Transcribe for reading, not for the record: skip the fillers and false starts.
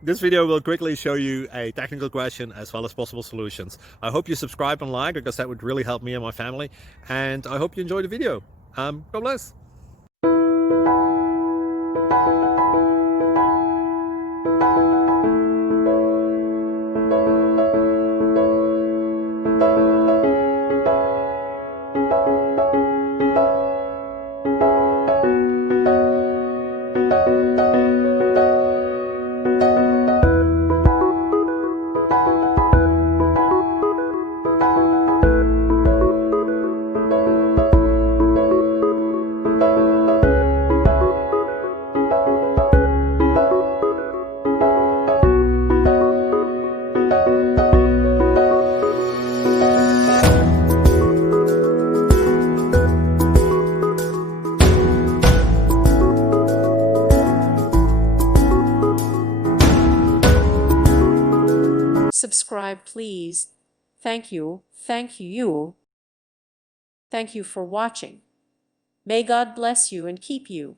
This video will quickly show you a technical question as well as possible solutions. I hope you subscribe and like because that would really help me and my family. And I hope you enjoy the video. God bless. Subscribe, please. Thank you. Thank you. Thank you for watching. May God bless you and keep you.